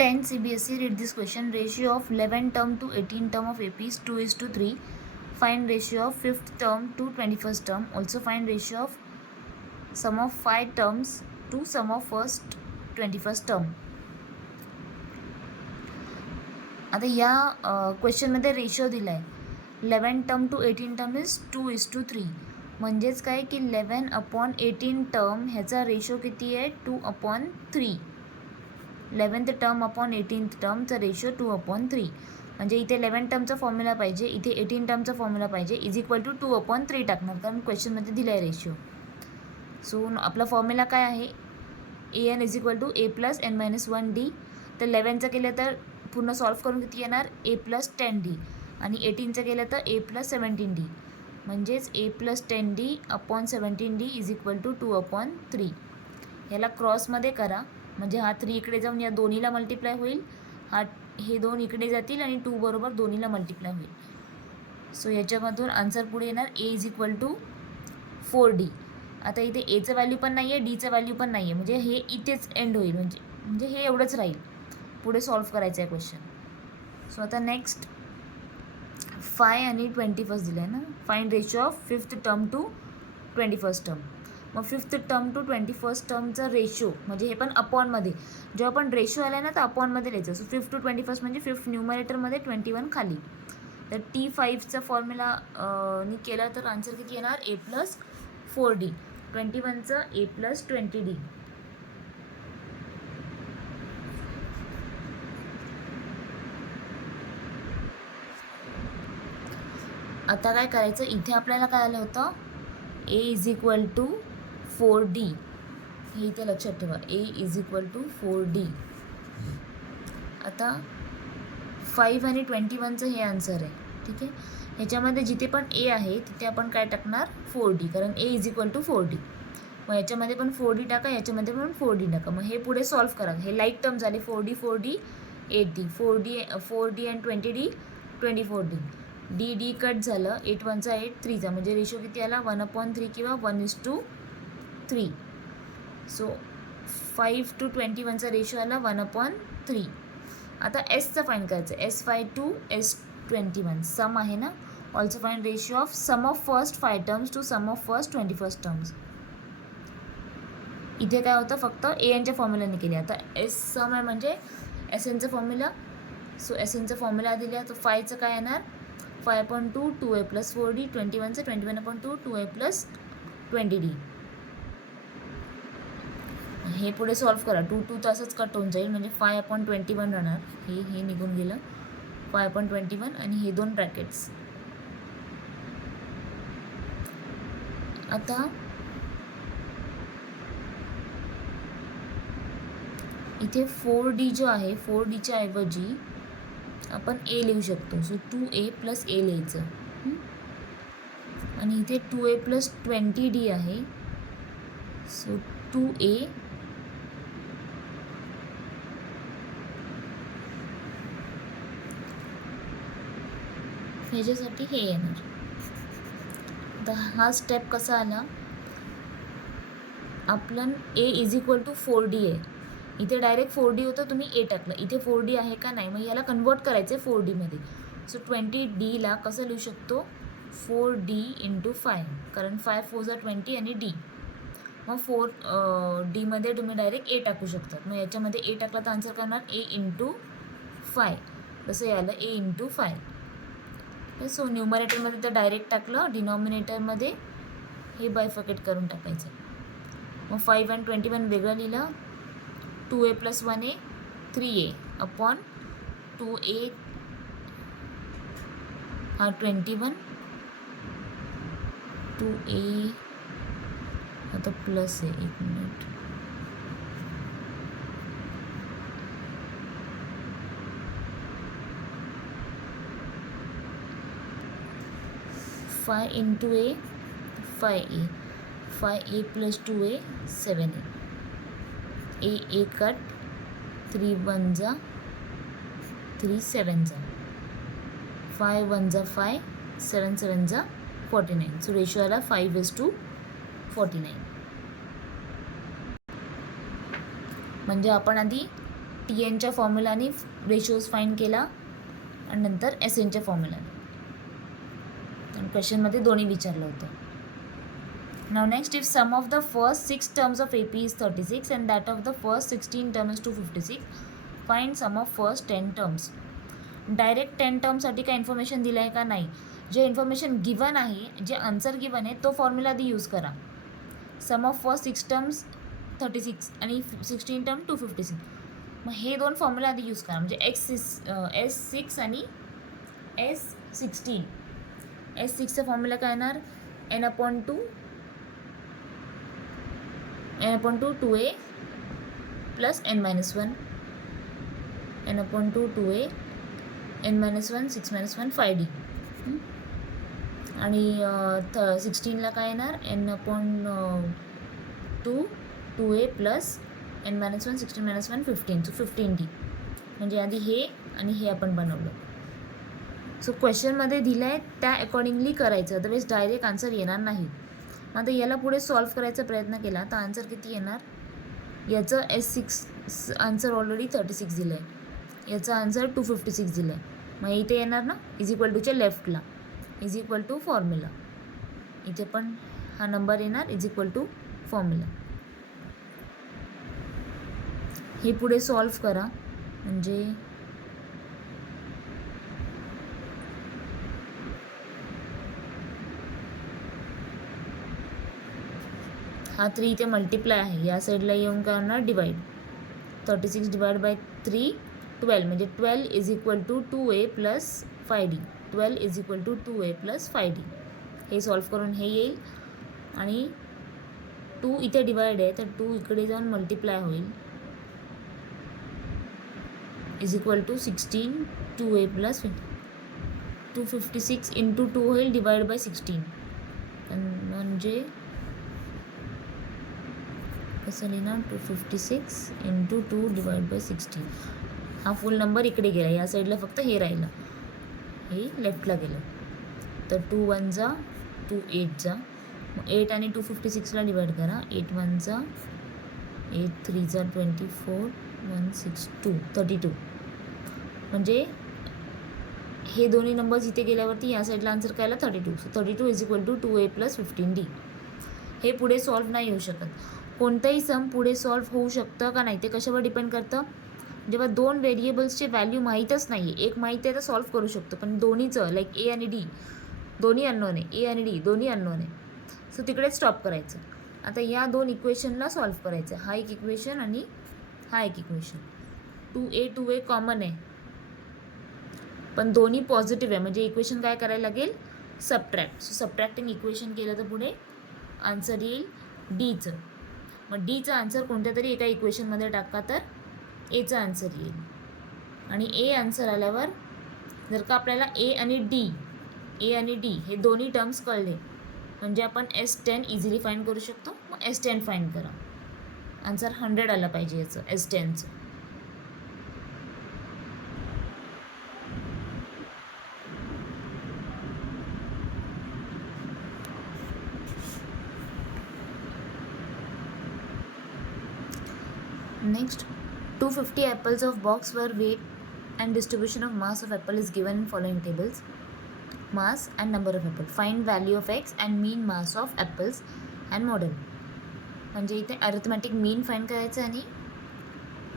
10 CBSE, read this question. Ratio of 11 term to 18 term of AP is 2:3. Find ratio of 5th term to 21st term. Also find ratio of sum of 5 terms to sum of first 21st term. आता या क्वेश्चनमध्ये ratio दिला आहे. 11 term to 18 term is 2:3. म्हणजेच काय की 11/18 term ह्याचा ratio किती आहे? 2/3. 11th term upon 18th टर्मचा ratio 2/3. म्हणजे इथे 11 टर्मचा फॉर्म्युला पाहिजे, इथे 18 टर्मचा फॉर्म्युला पाहिजे. इज इक्वल टू 2/3 टाकणार, कारण क्वेश्चनमध्ये दिला आहे रेशिओ. सो आपला फॉर्म्युला काय आहे? an is equal to a + n-1d. तर 11चं केलं तर पूर्ण सॉल्व करून किती येणार? a + 10d. आणि 18चं केलं तर a + 17d. म्हणजेच a + 10d upon 17d is equal to 2/3. ह्याला क्रॉसमध्ये करा, म्हणजे हा 3 इकडे जाऊन या दोन्हीला मल्टिप्लाय होईल, हे 2 इकडे जातील आणि 2 बरोबर दोन्हीला मल्टिप्लाय होईल. सो याच्यामधून आन्सर पुढे येणार a is equal to 4d. आता इथे एचं व्हॅल्यू पण नाही आहे, डीचं व्हॅल्यू पण नाही आहे, म्हणजे हे इथेच एंड होईल. म्हणजे हे एवढंच राहील. पुढे सॉल्व करायचं आहे क्वेश्चन. सो आता नेक्स्ट 5 आणि 21st दिलं आहे ना. Find ratio of 5th term to 21st term. मग 5th term to 21st टर्मचा ratio, म्हणजे हे पण अपॉनमध्ये, जेव्हा पण रेशो आला ना तर अपॉनमध्ये लिहायचं. सो 5 to 21 म्हणजे 5 न्यूमरेटरमध्ये 21 खाली. तर T5चा फॉर्म्युला नी केला तर आन्सर किती येणार? a + 4d. 21चं a + 20d. आता काय करायचं? इथे आपल्याला काय आलं होतं? a is equal to 4d. हे इथे लक्षात ठेवा, a is equal to 4d. आता 5 आणि 21चं हे आन्सर आहे. ठीक आहे. ह्याच्यामध्ये जिथे पण a आहे तिथे आपण काय टाकणार? 4d, कारण a is equal to 4d. मग याच्यामध्ये पण 4d टाका, याच्यामध्ये पण 4d टाका. मग हे पुढे सॉल्व करा. हे लाईक टर्म झाले. 4d 4d 8d. 4d and 20d 24d. d cut झालं. 8 1चा 8 3चा, म्हणजे रेशो किती आला? 1/3 किंवा 1:3. सो 5 to 21चा रेशो आला 1/3. आता एसचं फाईंड करायचं. S5 to S21 सम आहे ना. Also find ratio of sum of first 5 terms to sum of first 21st terms. इथे काय होतं? फक्त ANच्या फॉर्म्युलाने केले. आता एस सम आहे म्हणजे SNचं फॉर्म्युला. सो SNचं फॉर्म्युला दिला तर 5चं काय येणार? 5/2 2a + 4d. 21चं 21/2 2a + 20d. हे पुढे सॉल्व करा. 2 तासच कट होऊन जाईल, म्हणजे 5/21 राहणार. हे निघून गेलं. 5/21 आणि हे 2 ब्रॅकेट्स. आता इथे 4d जो आहे, 4dच्या ऐवजी आपण a लिहू शकतो. सो 2a + a लिहायचं. आणि इथे 2a + 20d आहे. सो 2a ह्याच्यासाठी हे येणार. आता हा स्टेप कसा आला? आपलं a is equal to 4d आहे. इथे डायरेक्ट 4d होतं, तुम्ही a टाकलं. इथे 4d आहे का नाही, मग याला कन्वर्ट करायचं आहे 4d मध्ये. सो 20dला कसं लिहू शकतो? 4d × 5, कारण 5 4 20 आणि d. मग 4d मध्ये तुम्ही डायरेक्ट a टाकू शकतात. मग याच्यामध्ये a टाकला तर आन्सर करणार a × 5. तसं याला a × 5. सो न्यूमरेटरमध्ये तर डायरेक्ट टाकलं, डिनॉमिनेटरमध्ये हे बायफकेट करून टाकायचं. मग 5 and 21 वेगळं लिहिलं. 2a + 1a 3a upon 2a हा 21 2a आता प्लस आहे. 1 minute. Five × a 5a 5a + 2a 7a. a cut. 3 1 जा 3 7 जा 5 1 जा 5 7 7 जा 49. सो रेशो आला 5:49. म्हणजे आपण आधी टी एनच्या फॉर्म्युलाने रेशोज फाईंड केला आणि नंतर एस एनच्या फॉर्म्युलाने. आणि क्वेश्चनमध्ये दोन्ही विचारलं होतं. Now next, if sum of the first 6 terms of AP is 36 and that of the first 16 terms is 256, find sum of first 10 terms. Direct 10 टर्मसाठी काय इन्फॉर्मेशन दिलं आहे का नाही. जे इन्फॉर्मेशन गिवन आहे, जे आन्सर गिवन आहे तो फॉर्म्युला आधी यूज करा. सम ऑफ फर्स्ट 6 टर्म्स 36 आणि 16 टर्म 256. मग हे दोन फॉर्म्युला आधी यूज करा. म्हणजे S6 आणि S16. S6चा फॉर्म्युला काय येणार, n/2 2a plus n-1, n/2 2a, n-1 6 - 1 5d. आणि 16ला काय येणार, n/2 2a plus n-1 16 - 1 15, so 15d. म्हणजे आधी हे आणि हे आपण बनवलं. सो क्वेश्चनमध्ये दिलं आहे त्या अकॉर्डिंगली करायचं, अदरवाईज डायरेक्ट आन्सर येणार नाही. आता याला पुढे सॉल्व्ह करायचा प्रयत्न केला तर आन्सर किती येणार. याचं S6 आन्सर ऑलरेडी 36 दिलं आहे, याचं आन्सर 256 दिलं आहे. मग इथे येणार ना इज इक्वल टूच्या लेफ्टला, इज इक्वल टू फॉर्म्युला. इथे पण हा नंबर येणार इज इक्वल टू फॉर्म्युला. हे पुढे सॉल्व्ह करा. म्हणजे हा 3 इथे मल्टिप्लाय आहे, या साईडला येऊन करणार डिवाइड. 36 डिवाइड बाय 3 12, म्हणजे 12 is equal to 2a plus 5d. 12 is equal to 2a plus 5d. हे सॉल्व्ह करून हे येईल आणि 2 इथे डिवाइड आहे तर 2 इकडे जाऊन मल्टिप्लाय होईल, is equal to 16 2a plus 256 into 2 होईल डिवाइड बाय 16. म्हणजे कसं लिहिणार, 256 इंटू 2 डिवाइड बाय 16. हा फुल नंबर इकडे गेला, या साईडला फक्त हे राहिलं, हे लेफ्टला गेलं. तर 2 1 जा 2 8 जा, 8 आणि 256ला डिवाइड करा. 8 1 जा 8 3 जा 24 1 6 2 32. म्हणजे हे दोन्ही नंबर्स इथे गेल्यावरती या साईडला आन्सर काय आला 32. So 32 is equal to 2a plus 15d. हे पुढे सॉल्व्ह नाही होऊ शकत. कोणतंही सम पुढे सॉल्व्ह होऊ शकतं का नाही ते कशावर डिपेंड करतं, जेव्हा दोन व्हेरिएबल्सचे व्हॅल्यू माहीतच नाही आहे. एक माहीत आहे तर सॉल्व्ह करू शकतो, पण दोन्हीचं लाईक ए आणि डी दोन्ही अननोन आहे, ए आणि डी दोन्ही अननोन आहे. सो तिकडेच स्टॉप करायचं. आता या दोन इक्वेशनला सॉल्व्ह करायचं. हा एक इक्वेशन आणि हा एक इक्वेशन. 2a कॉमन आहे पण दोन्ही पॉझिटिव्ह आहे, म्हणजे इक्वेशन काय करायला लागेल, सबट्रॅक्ट. सो सबट्रॅक्टिंग इक्वेशन केलं तर पुढे आन्सर येईल डीचं. मग डीचा आन्सर कोणत्या तरी एका इक्वेशनमध्ये टाका तर एचा आन्सर येईल. आणि ए आन्सर आल्यावर जर का आपल्याला ए आणि डी हे दोन्ही टर्म्स कळले म्हणजे आपण S10 इझिली फाईंड करू शकतो. मग S10 फाईंड करा. आन्सर 100 आलं पाहिजे याचं S10चं. Next, 250 apples of box were weight and distribution of mass of apple is given in following tables. Mass and number of apple. Find value of x and mean mass of apples and model. म्हणजे इथे arithmetic मीन find करायचं आणि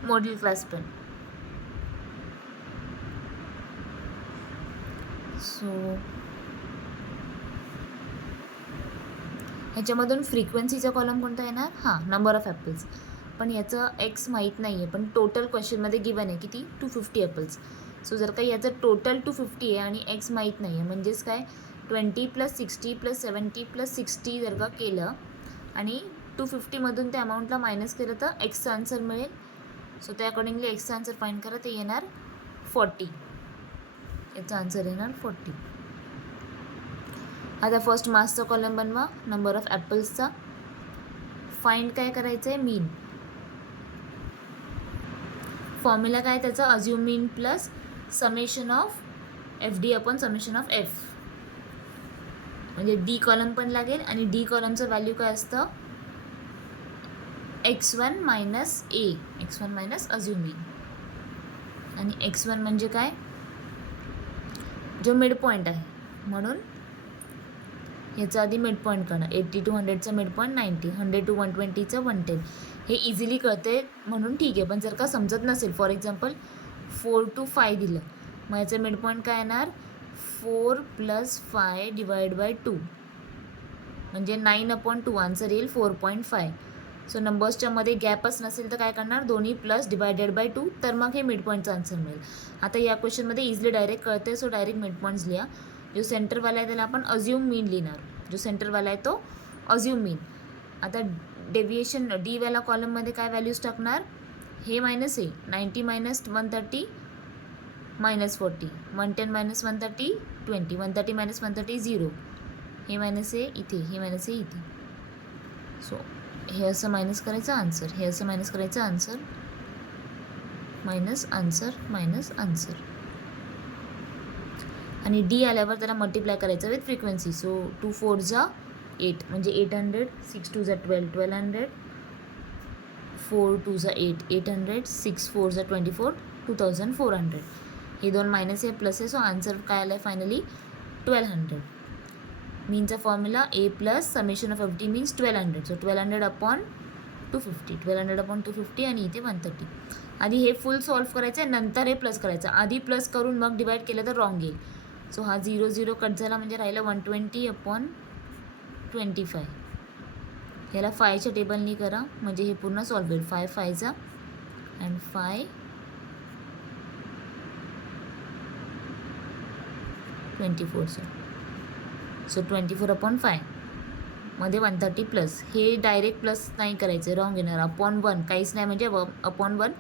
module class पण. So ह्याच्यामधून फ्रिक्वेन्सीचा column कोणता येणार, हां नंबर ऑफ ॲपल्स. पण याचं एक्स माहीत नाही आहे, पण टोटल क्वेश्चनमध्ये गिवन आहे किती 250 ॲपल्स. सो जर का याचं टोटल 250 आहे आणि एक्स माहीत नाही आहे म्हणजेच काय 20 + 60 + 70 + 60 जर का केलं आणि 250मधून त्या अमाऊंटला मायनस केलं तर एक्सचा आन्सर मिळेल. सो त्या अकॉर्डिंगली एक्सचा आन्सर फाईंड करा. ते येणार 40. याचा आन्सर येणार 40. आता फर्स्ट मासचा कॉलम बनवा, नंबर ऑफ ॲपल्सचा. फाइंड काय करायचं आहे, मीन. फॉर्म्युला काय त्याचा, assume mean plus summation of FD upon summation of F. म्हणजे डी कॉलम पण लागेल आणि डी कॉलमचं व्हॅल्यू काय असतं x1 - a, x1 - अज्युम मीन. आणि x1 म्हणजे काय, जो मिड पॉईंट आहे, म्हणून ह्याचा आधी मिड पॉईंट काढा. 80 to 100चा मिड पॉईंट 90, 100 to 120चं 110. हे इझिली कळते म्हणून ठीक आहे. पण जर का समजत नसेल, फॉर एक्झाम्पल 4 to 5 दिलं, मग याचं मिड पॉईंट काय येणार, 4 + 5 / 2 म्हणजे 9/2. आन्सर येईल 4.5. सो नंबर्सच्या मध्ये गॅपच नसेल तर काय करणार, दोन्ही प्लस /2, तर मग हे मिड पॉईंटचं आन्सर मिळेल. आता या क्वेश्चनमध्ये इझिली डायरेक्ट कळते, सो डायरेक्ट मिड पॉईंट्स लिहा. जो सेंटरवाला आहे त्याला आपण अज्युम मीन लिहिणार. जो सेंटरवाला आहे तो अज्युम मीन. आता डेव्हिएशन डीवाला कॉलममध्ये काय व्हॅल्यूज टाकणार, हे मायनस आहे, 90 - 130 -40, 110 - 130 20, 130 - 130 0. हे मायनस आहे इथे, हे मायनस आहे इथे. सो हे असं मायनस करायचं आन्सर, हे असं मायनस करायचं answer, minus answer, minus answer. आणि डी आल्यावर त्याला मल्टिप्लाय करायचं विथ फ्रिक्वेन्सी. सो 2 4 8 म्हणजे 800, 6 2 12 1200, 4 2 8 800, 6 4 24 2400. हे दोन मायनस आहे प्लस आहे, सो आन्सर काय आलं आहे फायनली 1200. मीनचा formula a + summation of FD means 1200. So 1200/250, 1200/250 आणि इथे 130. आधी हे फुल सॉल्व करायचं आहे, नंतर हे प्लस करायचं. आधी प्लस करून मग डिवाईड केलं तर रॉंग येईल. सो हा 0 0 कट झाला म्हणजे राहिलं 120/25. ह्याला 5च्या टेबलनी करा म्हणजे हे पूर्ण सॉल्व होईल. 5 5 अँड 5 24. सो 24/5 मध्ये 130 प्लस. हे डायरेक्ट प्लस नाही करायचं, रॉंग येणार. /1 काहीच नाही म्हणजे /1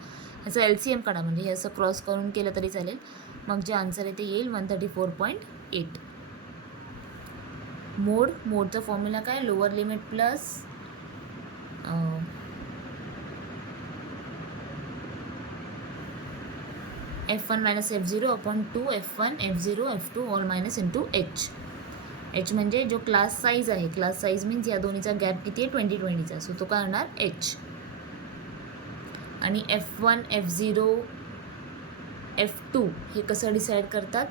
ह्याचं LCM काढा म्हणजे हे असं क्रॉस करून केलं तरी चालेल. मग जे आन्सर आहे ते येईल 134.8. मोडचा फॉर्म्युला काय, lower limit plus F1 - F0/2 F1 F0 F2 all minus into H. H म्हणजे जो क्लास साईज आहे, क्लास साईज मीन्स या दोन्हीचा गॅप किती आहे, 20-20चा. सो तो काय होणार H. आणि F1 F0 F2 हे कसं डिसाईड करतात,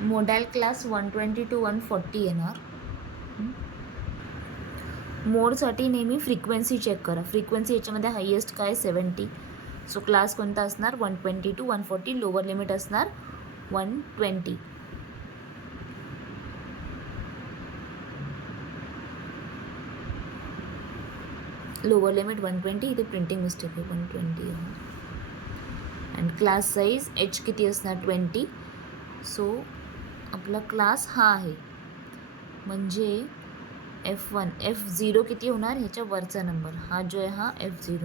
मोडॅल क्लास 120 to 140 येणार. मोडसाठी नेहमी फ्रिक्वेन्सी चेक करा. फ्रिक्वेन्सी याच्यामध्ये हायेस्ट काय 70. सो क्लास कोणता असणार 120 to 140. लोअर लिमिट असणार 120. Lower limit 120. इथे प्रिंटिंग मिस्टेक आहे, 120 आहे. अँड क्लास साईज H किती असणार 20. सो आपला क्लास हा आहे म्हणजे F1 F0 किती होणार, ह्याच्या वरचा नंबर हा जो आहे हा F0,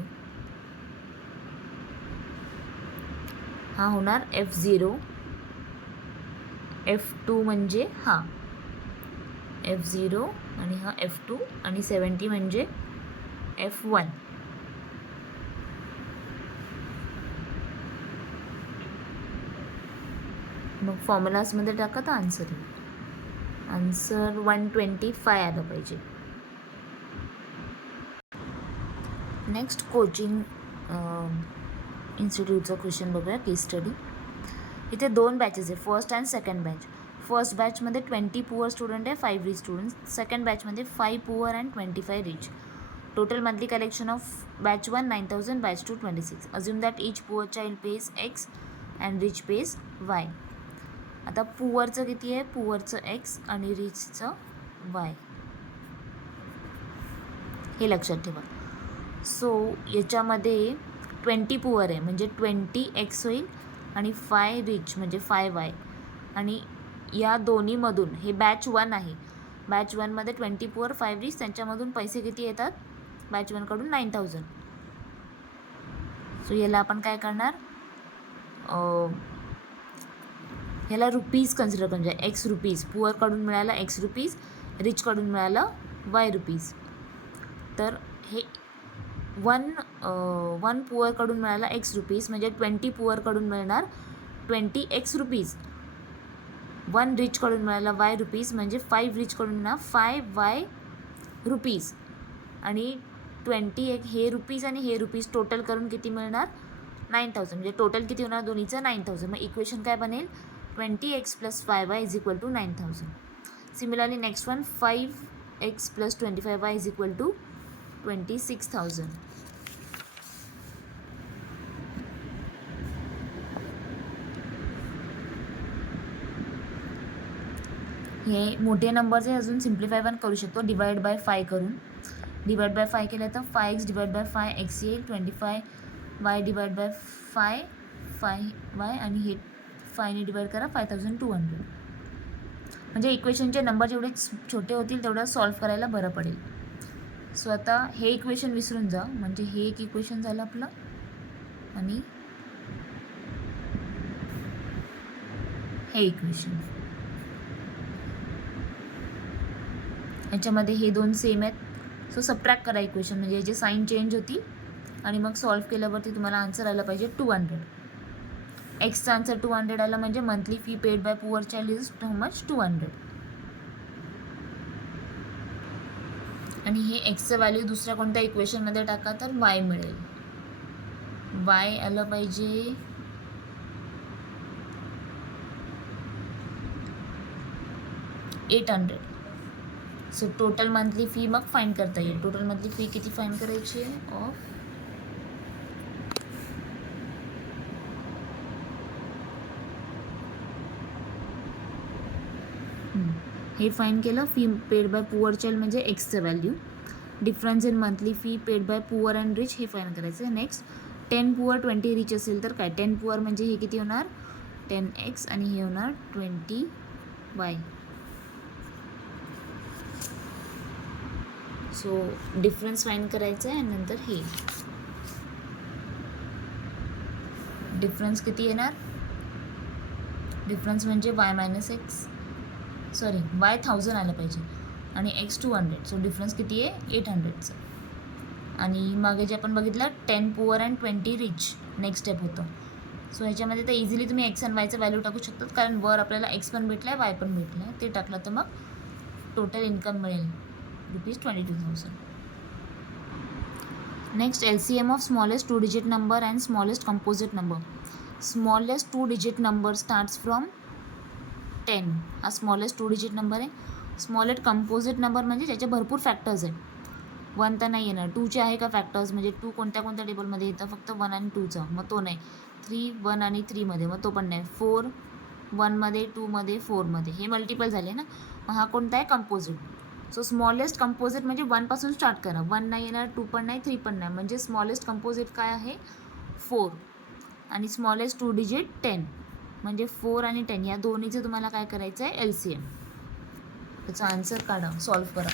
हा होणार F0. F2 म्हणजे हा F0 आणि हा F2 आणि 70 म्हणजे F1. मग फॉर्म्युलाजमध्ये टाका तर आन्सर येईल. आन्सर 125 आलं पाहिजे. नेक्स्ट कोचिंग इन्स्टिट्यूटचा क्वेश्चन बघूया, केस स्टडी. इथे 2 बॅचेस आहे, first and second batch. First बॅचमध्ये 20 पुअर स्टुडंट आहे, 5 रिच स्टुडंट्स. सेकंड बॅचमध्ये 5 poor and 25 rich. Total monthly collection of batch 1 9,000, batch 2 26. Assume that each poor child page X and rich page Y. आता पुअरचं किती आहे, पुअरचं X आणि रिचचं Y, हे लक्षात ठेवा. सो याच्यामध्ये 20 पुअर आहे म्हणजे 20X होईल आणि 5 रिच म्हणजे 5Y. आणि या दोन्हीमधून हे बॅच 1 आहे, बॅच 1मध्ये 20 पुअर 5 रिच, त्यांच्यामधून पैसे किती येतात बॅच 1कडून 9,000. सो याला आपण काय करणार, ह्याला रुपीज कन्सिडर करून म्हणजे X रुपीज. पुअरकडून मिळाला X रुपीज, रिचकडून मिळालं Y रुपीज. तर हे 1 पुअरकडून मिळाला X रुपीज म्हणजे 20 पुअरकडून मिळणार 20X रुपीज. 1 रिचकडून मिळाला वाय रुपीज म्हणजे 5 रिचकडून मिळाला 5 वाय रुपीज आणि 20 हे रुपीज आणि हे रुपीज टोटल करून किती मिळणार 9000 म्हणजे टोटल किती होणार दोन्हीचं 9000. मग इक्वेशन काय बनेल 20x + 5y = 9000. Similarly next one 5x + 25y = 26,000. हे मोठे नंबर्स आहे अजून सिम्प्लिफाय पण करू शकतो डिवाइड बाय 5 करून. डिवाइड बाय 5 केलं तर 5x डिवाइड बाय 5x येईल 25y डिवाइड बाय 5y आणि हे 5ने डिवाइड करा 5200. म्हणजे इक्वेशनचे नंबर जेवढे छोटे होतील तेवढं सॉल्व्ह करायला बरं पडेल. सो आता हे इक्वेशन विसरून जा म्हणजे हे एक इक्वेशन झालं आपलं आणि हे इक्वेशन. याच्यामध्ये हे दोन सेम आहेत. सो सबट्रॅक्ट करा इक्वेशन म्हणजे याचे साईन चेंज होतील आणि मग सॉल्व्ह केल्यावरती तुम्हाला आन्सर आला पाहिजे 200. एक्सचा आन्सर 200 आला म्हणजे monthly fee paid by poor child is how much 200. आणि हे एक्सचं व्हॅल्यू दुसऱ्या कोणत्या इक्वेशनमध्ये टाका तर वाय मिळेल. वाय आलं पाहिजे 800. सो टोटल मंथली फी मग फाइंड करता येईल. टोटल मंथली फी किती फाइंड करायची आहे ऑफ हे फाइंड केलं. Fee paid by poor child म्हणजे एक्सचं value. Difference in monthly fee paid by poor and rich हे फाइंड करायचं आहे. नेक्स्ट 10 पुअर 20 रिच असेल तर काय 10 पुअर म्हणजे हे किती होणार 10x आणि हे होणार 20y. सो डिफरन्स फाइंड करायचं आहे आणि नंतर हे डिफरन्स किती येणार डिफरन्स म्हणजे y-x सॉरी y1000 आलं पाहिजे आणि x 200. सो डिफरन्स किती आहे 800चं. आणि मागे जे आपण बघितलं 10 poor and 20 rich next step होतं. सो ह्याच्यामध्ये तर इझिली तुम्ही x आणि yचं व्हॅल्यू टाकू शकतात कारण वर आपल्याला x पण भेटलं आहे y पण भेटलं आहे. ते टाकलं तर मग टोटल इन्कम मिळेल ₹22,000. Next LCM of smallest 2 digit number and smallest composite number. Smallest 2 digit number starts from 10. हा स्मॉलेस्ट 2 डिजिट नंबर आहे. स्मॉलेस्ट कंपोजिट नंबर म्हणजे त्याचे भरपूर फॅक्टर्स आहेत. 1 तर नाही येणार. 2चे आहे का फॅक्टर्स म्हणजे 2 कोणत्या कोणत्या टेबलमध्ये येतं फक्त 1 आणि 2चा मग तो नाही. 3 1 आणि 3मध्ये मग तो पण नाही. 4 1मध्ये 2मध्ये 4मध्ये हे मल्टिपल झाले ना. मग हा कोणता आहे कंपोजिट. सो स्मॉलेस्ट कंपोजिट म्हणजे 1 पासून स्टार्ट करा. 1 नाही येणार 2 पण नाही 3 पण नाही म्हणजे स्मॉलेस्ट कंपोजिट काय आहे 4 आणि स्मॉलेस्ट 2 डिजिट 10 म्हणजे 4 आणि 10 या दोन्हीचं तुम्हाला काय करायचं आहे LCM. त्याचा आन्सर काढा सॉल्व्ह करा.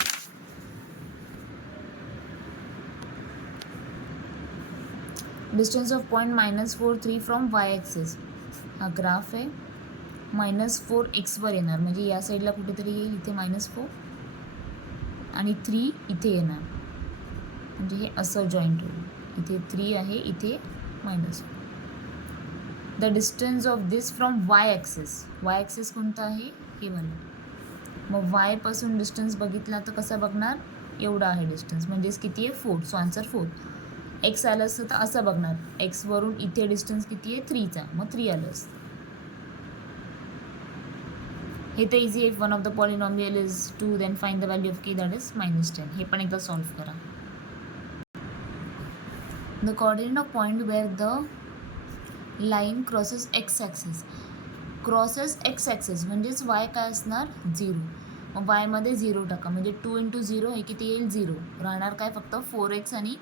Distance of point -4 from Y axis. हा ग्राफ आहे. -4 एक्सवर येणार म्हणजे या साईडला कुठेतरी येईल इथे -4 आणि 3 इथे येणार म्हणजे हे असं जॉईंट होईल. इथे 3 आहे इथे -4. The distance of this from Y axis. Y axis कोणतं आहे हे मला. मग वायपासून डिस्टन्स बघितला तर कसं बघणार एवढा आहे डिस्टन्स म्हणजेच किती आहे 4. So answer 4. एक्स आलं असतं तर असं बघणार एक्सवरून इथे डिस्टन्स किती आहे 3चा मग 3 आलं असतं. हे तर इझी आहे. One of the polynomial is 2 then find the value of k that is -10. हे पण एकदा सॉल्व्ह करा. The coordinate of point where the line crosses x axis. Crosses x axis म्हणजेच वाय काय असणार 0. मग वायमध्ये 0 टाका म्हणजे 2 × 0 हे किती येईल 0. राहणार काय फक्त 4x आणि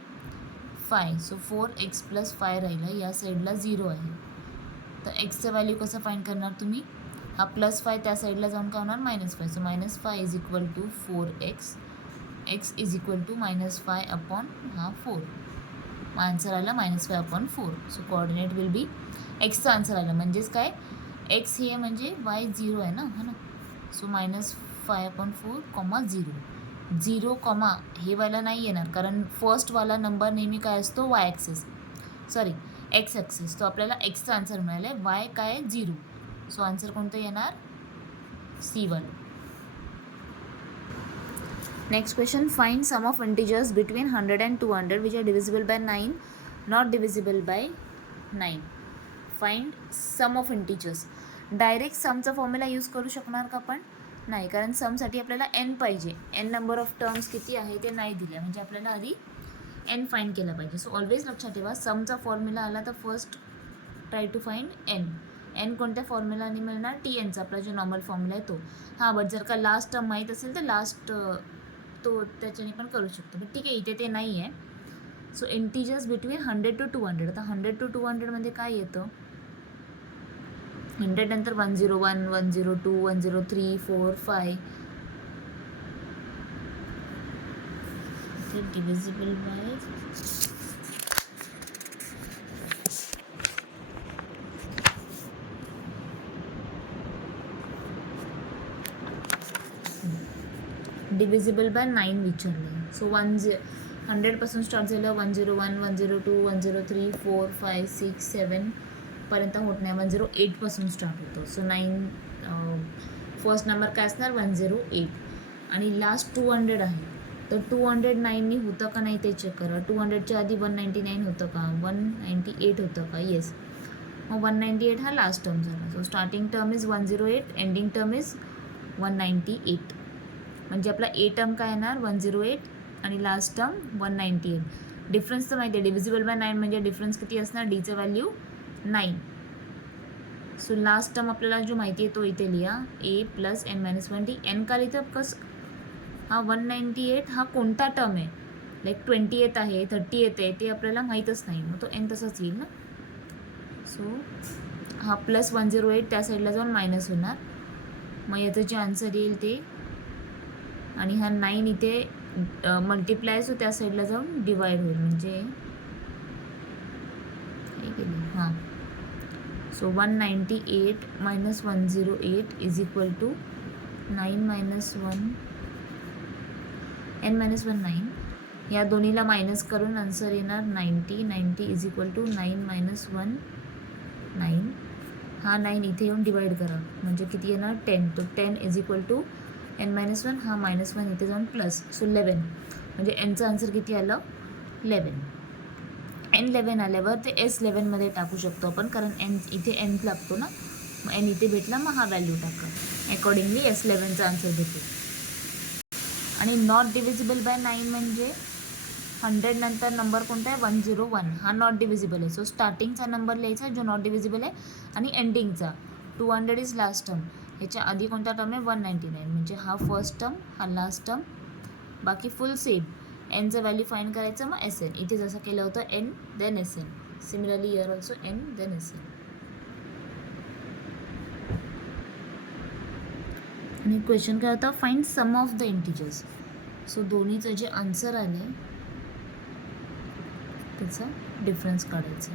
5. सो 4x + 5 राहिलं. या साईडला 0 आहे तर एक्सचं व्हॅल्यू कसं फाइंड करणार तुम्ही. हा +5 त्या साईडला जाऊन काय होणार -5. So -5 = 4x. x = -5 अपॉन हा 4. मग आन्सर आला -5/4. सो कोऑर्डिनेट विल बी एक्सचा आन्सर आला म्हणजेच काय एक्स हे म्हणजे y 0 आहे ना हा ना. सो -5/4, 0 कॉमा हे वाला नाही येणार कारण फर्स्टवाला नंबर नेहमी काय असतो Y axis sorry x axis. तो आपल्याला एक्सचा आन्सर मिळाला आहे. वाय काय 0. सो आन्सर कोणतं येणार C1. Next question, find sum of integers between 100 and 200 which are divisible by 9, not divisible by 9. Find sum of integers. Direct समचा फॉर्म्युला यूज करू शकणार का आपण? नाही, कारण समसाठी आपल्याला n पाहिजे. n नंबर ऑफ टर्म्स किती आहे ते नाही दिले, म्हणजे आपल्याला आधी n फाइंड केला पाहिजे. सो ऑलवेज लक्षात ठेवा, समचा फॉर्म्युला आला तर first try to find n कोणत्या फॉर्म्युलाने मिळणार? TNचा, आपला जो नॉर्मल फॉर्म्युला आहे तो. हां, बट जर का लास्ट टर्म माहीत असेल तर लास्ट तो त्याच्याने पण करू शकतो. बट ठीक आहे, इथे ते नाही आहे. So integers between 100 to 200. आता 100 to 200 मध्ये काय येतं? 100 नंतर 101, 102, 103, 4, 5. ते डिव्हिजिबल बाय डिव्हिजिबल बाय 9 विचारले. सो 100पासून स्टार्ट झालं, 101, 102, 103, 4, 5, 6, 7 पर्यंत होत नाही, 108पासून स्टार्ट होतो. सो 9 फर्स्ट नंबर काय असणार? 108. आणि लास्ट 200 आहे, तर 209नी होतं का नाही ते चेक करा. 200च्या आधी 199 होतं का? 198 होतं का? येस. मग 198 हा लास्ट टर्म झाला. So starting term is 108, ending term is 198. म्हणजे आपला ए टर्म काय येणार? 108 आणि लास्ट टर्म 198. डिफरन्स तर माहिती आहे, डिव्हिजिबल बाय 9 म्हणजे डिफरन्स किती असणार? डीचं व्हॅल्यू 9. सो लास्ट टर्म आपल्याला जो माहिती आहे तो इथे लिहा, ए प्लस n-1 डी. एन का लिहितं? बिकॉज हा 198 हा कोणता टर्म आहे? लाईक 20 येत आहे, 30 येत आहे, ते आपल्याला माहीतच नाही, मग तो एन तसाच येईल ना. सो हा प्लस 108 त्या साईडला जाऊन मायनस होणार, मग याचं जे आन्सर येईल ते. आणि हा 9 इथे मल्टिप्लाय, सो त्या साईडला जाऊन डिवाइड होईल, म्हणजे हे केलं. हां, so 198 minus 108 is equal to 9 minus 1 n-1 9. या दोन्हीला मायनस करून आन्सर येणार 90. 90 इज इक्वल टू 9 minus 1 9. हा 9 इथे येऊन डिवाइड करा, म्हणजे किती येणार? 10. तो 10 इज इक्वल टू n-1, हा -1 इथे जाऊन प्लस, सो 11. म्हणजे एनचं आन्सर किती आलं? 11. n11 आल्यावर ते S11मध्ये टाकू शकतो आपण, कारण n इथे n लागतो ना, मग n इथे भेटला, मग हा व्हॅल्यू टाका. अकॉर्डिंगली S11चा आन्सर भेटेल. आणि नॉट डिव्हिजिबल बाय 9 म्हणजे 100 नंतर नंबर कोणता आहे? 101. हा नॉट डिव्हिजिबल आहे. सो स्टार्टिंगचा नंबर लिहायचा जो नॉट डिव्हिजिबल आहे, आणि एंडिंगचा. 200 इज लास्ट टर्म. ह्याच्या आधी कोणता टर्म आहे? 199. म्हणजे हा फर्स्ट टर्म, हा लास्ट टर्म, बाकी फुल सेम. एनचं व्हॅल्यू फाइंड करायचं, मग एस एन. इथे जसं केलं होतं n then s n. Similarly here also n then s n. आणि क्वेश्चन काय होता? Find sum of the integers. So दोन्हीचं जे आन्सर आले त्याचा डिफरन्स काढायचं.